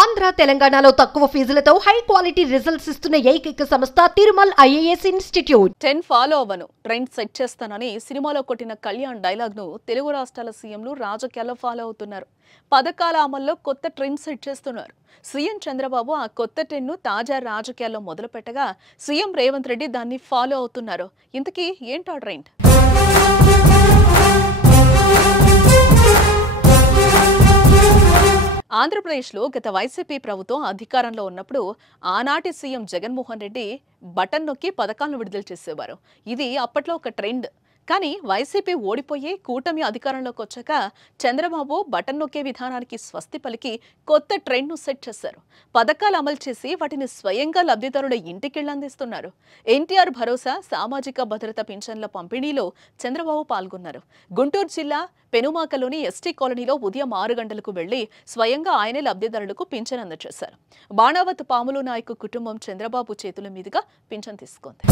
ఆంధ్ర తెలంగాణలో తక్కువ ఫీజులతో high quality results ఇస్తున్న ఏకైక సంస్థ తిరుమల్ ఐఏఎస్ ఇన్స్టిట్యూట్. 10 ఫాలో అవ్వను, ట్రెండ్ సెట్ చేస్తానని సినిమాలో కొట్టిన కళ్యాణ్ డైలాగ్ ను తెలుగు రాష్ట్రాల సీఎంలు రాజకీయాల్లో ఫాలో అవుతున్నారు. పథకాల అమల్లో కొత్త ట్రెండ్ సెట్ చేస్తున్నారు. సీఎం చంద్రబాబు ఆ కొత్త ట్రెండ్ ను తాజా రాజకీయాల్లో మొదలుపెట్టగా సీఎం రేవంత్ రెడ్డి దాన్ని ఫాలో అవుతున్నారు. ఇంతకీ ఏంటా ట్రెండ్? ఆంధ్రప్రదేశ్లో గత వైసీపీ ప్రభుత్వం అధికారంలో ఉన్నప్పుడు ఆనాటి సీఎం జగన్మోహన్ రెడ్డి బటన్ నొక్కి పథకాలను విడుదల చేసేవారు. ఇది అప్పట్లో ఒక ట్రెండ్. కానీ వైసీపీ ఓడిపోయి కూటమి అధికారంలోకి వచ్చాక చంద్రబాబు బటన్ నొక్కే విధానానికి స్వస్తి పలికి కొత్త ట్రెండ్ను సెట్ చేశారు. పథకాలు అమలు చేసి వాటిని స్వయంగా లబ్ధిదారుల ఇంటికిళ్లు అందిస్తున్నారు. ఎన్టీఆర్ భరోసా సామాజిక భద్రత పింఛన్ల పంపిణీలో చంద్రబాబు పాల్గొన్నారు. గుంటూరు జిల్లా పెనుమాకలోని ఎస్టీ కాలనీలో ఉదయం 6 గంటలకు వెళ్లి స్వయంగా ఆయనే లబ్ధిదారులకు పింఛన్ అందజేశారు. బాణావత్ పాములు నాయకు కుటుంబం చంద్రబాబు చేతుల మీదుగా పింఛన్ తీసుకుంది.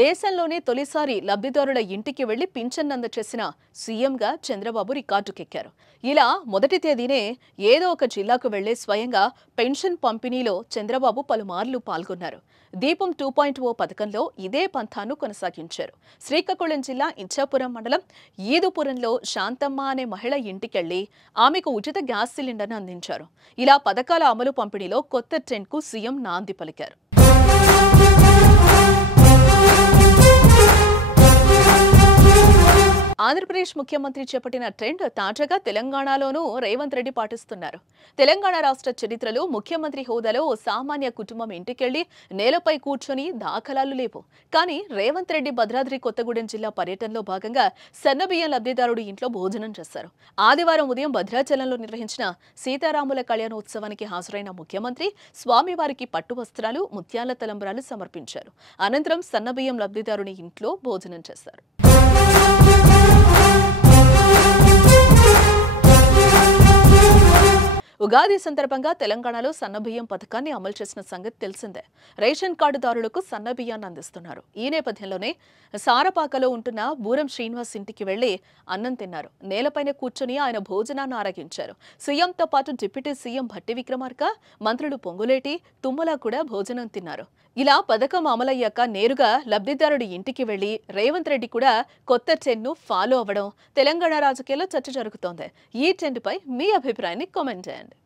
దేశంలోనే తొలిసారి లబ్ధిదారుల ఇంటికి వెళ్లి పింఛన్ అందజేసిన సీఎంగా చంద్రబాబు రికార్డుకెక్కారు. ఇలా మొదటి తేదీనే ఏదో ఒక జిల్లాకు వెళ్లే స్వయంగా పెన్షన్ పంపిణీలో చంద్రబాబు పలుమార్లు పాల్గొన్నారు. దీపం 2.0 పథకంలో ఇదే పంథాను కొనసాగించారు. శ్రీకాకుళం జిల్లా ఇచ్చాపురం మండలం ఈదుపురంలో శాంతమ్మ అనే మహిళ ఇంటికెళ్లి ఆమెకు ఉచిత గ్యాస్ సిలిండర్ను అందించారు. ఇలా పథకాల అమలు పంపిణీలో కొత్త ట్రెండ్కు సీఎం నాంది పలికారు. ఆంధ్రప్రదేశ్ ముఖ్యమంత్రి చేపట్టిన ట్రెండ్ తాజాగా తెలంగాణలోనూ రేవంత్ రెడ్డి పాటిస్తున్నారు. తెలంగాణ రాష్ట్ర చరిత్రలో ముఖ్యమంత్రి హోదాలో ఓ సామాన్య కుటుంబం ఇంటికెళ్లి నేలపై కూర్చొని దాఖలాలు లేవు. కానీ రేవంత్ రెడ్డి భద్రాద్రి కొత్తగూడెం జిల్లా పర్యటనలో భాగంగా సన్నబియ్యం లబ్ధిదారుడి ఇంట్లో భోజనం చేశారు. ఆదివారం ఉదయం భద్రాచలంలో నిర్వహించిన సీతారాముల కళ్యాణోత్సవానికి హాజరైన ముఖ్యమంత్రి స్వామివారికి పట్టు వస్త్రాలు, ముత్యాల తలంబ్రాలు సమర్పించారు. అనంతరం సన్నబియ్యం లబ్ధిదారుని ఇంట్లో భోజనం చేశారు. ఉగాది సందర్భంగా తెలంగాణలో సన్నబియ్యం పథకాన్ని అమలు చేసిన సంగతి తెలిసిందే. రేషన్ కార్డుదారులకు సన్నబియ్యాన్ని అందిస్తున్నారు. ఈ నేపథ్యంలోనే సారపాకలో ఉంటున్న బూరం శ్రీనివాస్ ఇంటికి వెళ్లి అన్నం తిన్నారు. నేలపైన కూర్చొని ఆయన భోజనాన్ని ఆరగించారు. సీఎంతో పాటు డిప్యూటీ సీఎం భట్టి విక్రమార్క, మంత్రులు పొంగులేటి, తుమ్మల కూడా భోజనం తిన్నారు. ఇలా పథకం అమలయ్యాక నేరుగా లబ్ధిదారుడి ఇంటికి వెళ్లి రేవంత్ రెడ్డి కూడా కొత్త ట్రెండ్ను ఫాలో అవ్వడం తెలంగాణ రాజకీయాల్లో చర్చ జరుగుతోంది. ఈ ట్రెండ్పై మీ అభిప్రాయాన్ని కామెంట్ చేయండి.